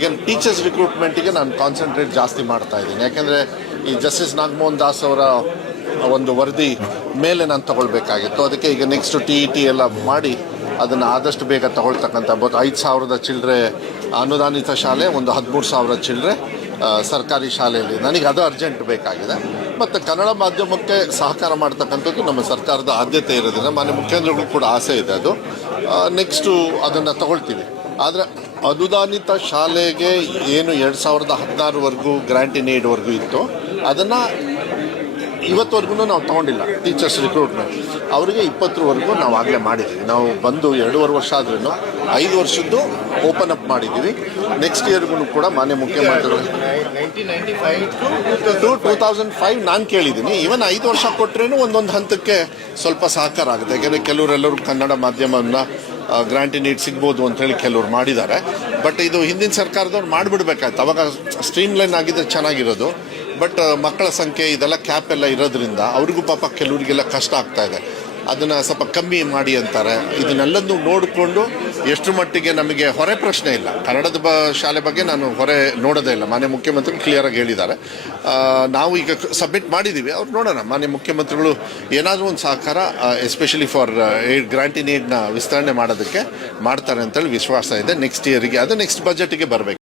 Again teachers ರಿಕ್ರೂಟ್ಮೆಂಟಿಗೆ ನಾನು concentrate ಜಾಸ್ತಿ ಮಾಡ್ತಾ ಇದ್ದೀನಿ. ಯಾಕೆಂದರೆ ಈ ಜಸ್ಟಿಸ್ ನಾಗಮೋಹನ್ ದಾಸ್ ಅವರ ಒಂದು ವರದಿ ಮೇಲೆ ನಾನು ತಗೊಳ್ಬೇಕಾಗಿತ್ತು. ಅದಕ್ಕೆ ಈಗ ನೆಕ್ಸ್ಟ್ ಟಿ ಇ ಟಿ ಎಲ್ಲ ಮಾಡಿ ಅದನ್ನು ಆದಷ್ಟು ಬೇಗ ತಗೊಳ್ತಕ್ಕಂಥ ಬ ಐದು ಸಾವಿರದ ಚಿಲ್ಲರೆ ಅನುದಾನಿತ ಶಾಲೆ, ಒಂದು ಹದಿಮೂರು ಸಾವಿರ ಚಿಲ್ಲರೆ ಸರ್ಕಾರಿ ಶಾಲೆಯಲ್ಲಿ. ನನಗೆ ಅದು ಅರ್ಜೆಂಟ್ ಬೇಕಾಗಿದೆ. ಮತ್ತು ಕನ್ನಡ ಮಾಧ್ಯಮಕ್ಕೆ ಸಹಕಾರ ಮಾಡ್ತಕ್ಕಂಥದ್ದು ನಮ್ಮ ಸರ್ಕಾರದ ಆದ್ಯತೆ ಇರೋದ್ರಿಂದ ಮಾನ್ಯ ಮುಖ್ಯಮಂತ್ರಿಗಳು ಕೂಡ ಆಸೆ ಇದೆ ಅದು. ನೆಕ್ಸ್ಟು ಅದನ್ನು ತಗೊಳ್ತೀವಿ. ಆದರೆ ಅನುದಾನಿತ ಶಾಲೆಗೆ ಏನು ಎರಡು ಸಾವಿರದ ಹದಿನಾರವರೆಗೂ ಗ್ರ್ಯಾಂಟಿ ಇನ್ ಏಡ್ವರೆಗೂ ಇತ್ತು. ಅದನ್ನು ಇವತ್ತುವರೆಗೂ ನಾವು ತೊಗೊಂಡಿಲ್ಲ ಟೀಚರ್ಸ್ ರಿಕ್ರೂಟ್ಮೆಂಟ್ ಅವರಿಗೆ ಇಪ್ಪತ್ತರವರೆಗೂ ನಾವು ಆಗಲೇ ಮಾಡಿದ್ದೀವಿ ನಾವು ಬಂದು ಎರಡೂವರೆ ವರ್ಷ ಆದ್ರೂ ಐದು ವರ್ಷದ್ದು ಓಪನ್ ಅಪ್ ಮಾಡಿದ್ದೀವಿ. ನೆಕ್ಸ್ಟ್ ಇಯರ್ಗೂ ಕೂಡ ಮಾನ್ಯ ಮುಖ್ಯಮಂತ್ರಿಗಳು ಟು ಟೂ ತೌಸಂಡ್ ಫೈವ್ ನಾನು ಕೇಳಿದ್ದೀನಿ. ಈವನ್ ಐದು ವರ್ಷ ಕೊಟ್ರೇನು ಒಂದೊಂದು ಹಂತಕ್ಕೆ ಸ್ವಲ್ಪ ಸಹಕಾರ ಆಗುತ್ತೆ. ಯಾಕೆಂದರೆ ಕೆಲವರೆಲ್ಲರೂ ಕನ್ನಡ ಮಾಧ್ಯಮವನ್ನು ಗ್ರಾಂಟಿ ನೀಡ್ ಸಿಗ್ಬೋದು ಅಂತ ಹೇಳಿ ಕೆಲವರು ಮಾಡಿದ್ದಾರೆ. ಬಟ್ ಇದು ಹಿಂದಿನ ಸರ್ಕಾರದವ್ರು ಮಾಡಿಬಿಡ್ಬೇಕಾಯ್ತು. ಅವಾಗ ಸ್ಟ್ರೀಮ್ ಲೈನ್ ಆಗಿದ್ರೆ ಚೆನ್ನಾಗಿರೋದು. ಬಟ್ ಮಕ್ಕಳ ಸಂಖ್ಯೆ, ಇದೆಲ್ಲ ಕ್ಯಾಪ್ ಎಲ್ಲ ಇರೋದ್ರಿಂದ ಅವ್ರಿಗೂ ಪಾಪ ಕೆಲವರಿಗೆಲ್ಲ ಕಷ್ಟ ಆಗ್ತಾ ಇದೆ. ಅದನ್ನು ಸ್ವಲ್ಪ ಕಮ್ಮಿ ಮಾಡಿ ಅಂತಾರೆ. ಇದನ್ನೆಲ್ಲದನ್ನು ನೋಡಿಕೊಂಡು ಎಷ್ಟು ಮಟ್ಟಿಗೆ ನಮಗೆ ಹೊರೆ ಪ್ರಶ್ನೆ ಇಲ್ಲ. ಕನ್ನಡದ ಬ ಶಾಲೆ ಬಗ್ಗೆ ನಾನು ಹೊರೆ ನೋಡೋದೇ ಇಲ್ಲ. ಮಾನ್ಯ ಮುಖ್ಯಮಂತ್ರಿ ಕ್ಲಿಯರ್ ಆಗಿ ಹೇಳಿದ್ದಾರೆ. ನಾವು ಈಗ ಸಬ್ಮಿಟ್ ಮಾಡಿದ್ದೀವಿ. ಅವ್ರು ನೋಡೋಣ. ಮಾನ್ಯ ಮುಖ್ಯಮಂತ್ರಿಗಳು ಏನಾದರೂ ಒಂದು ಸಹಕಾರ ಎಸ್ಪೆಷಲಿ ಫಾರ್ ಏಡ್ ಗ್ರಾಂಟ್ ಏಡ್ನ ವಿಸ್ತರಣೆ ಮಾಡೋದಕ್ಕೆ ಮಾಡ್ತಾರೆ ಅಂತೇಳಿ ವಿಶ್ವಾಸ ಇದೆ. ನೆಕ್ಸ್ಟ್ ಇಯರಿಗೆ ಅದು ನೆಕ್ಸ್ಟ್ ಬಜೆಟ್ಗೆ ಬರಬೇಕು.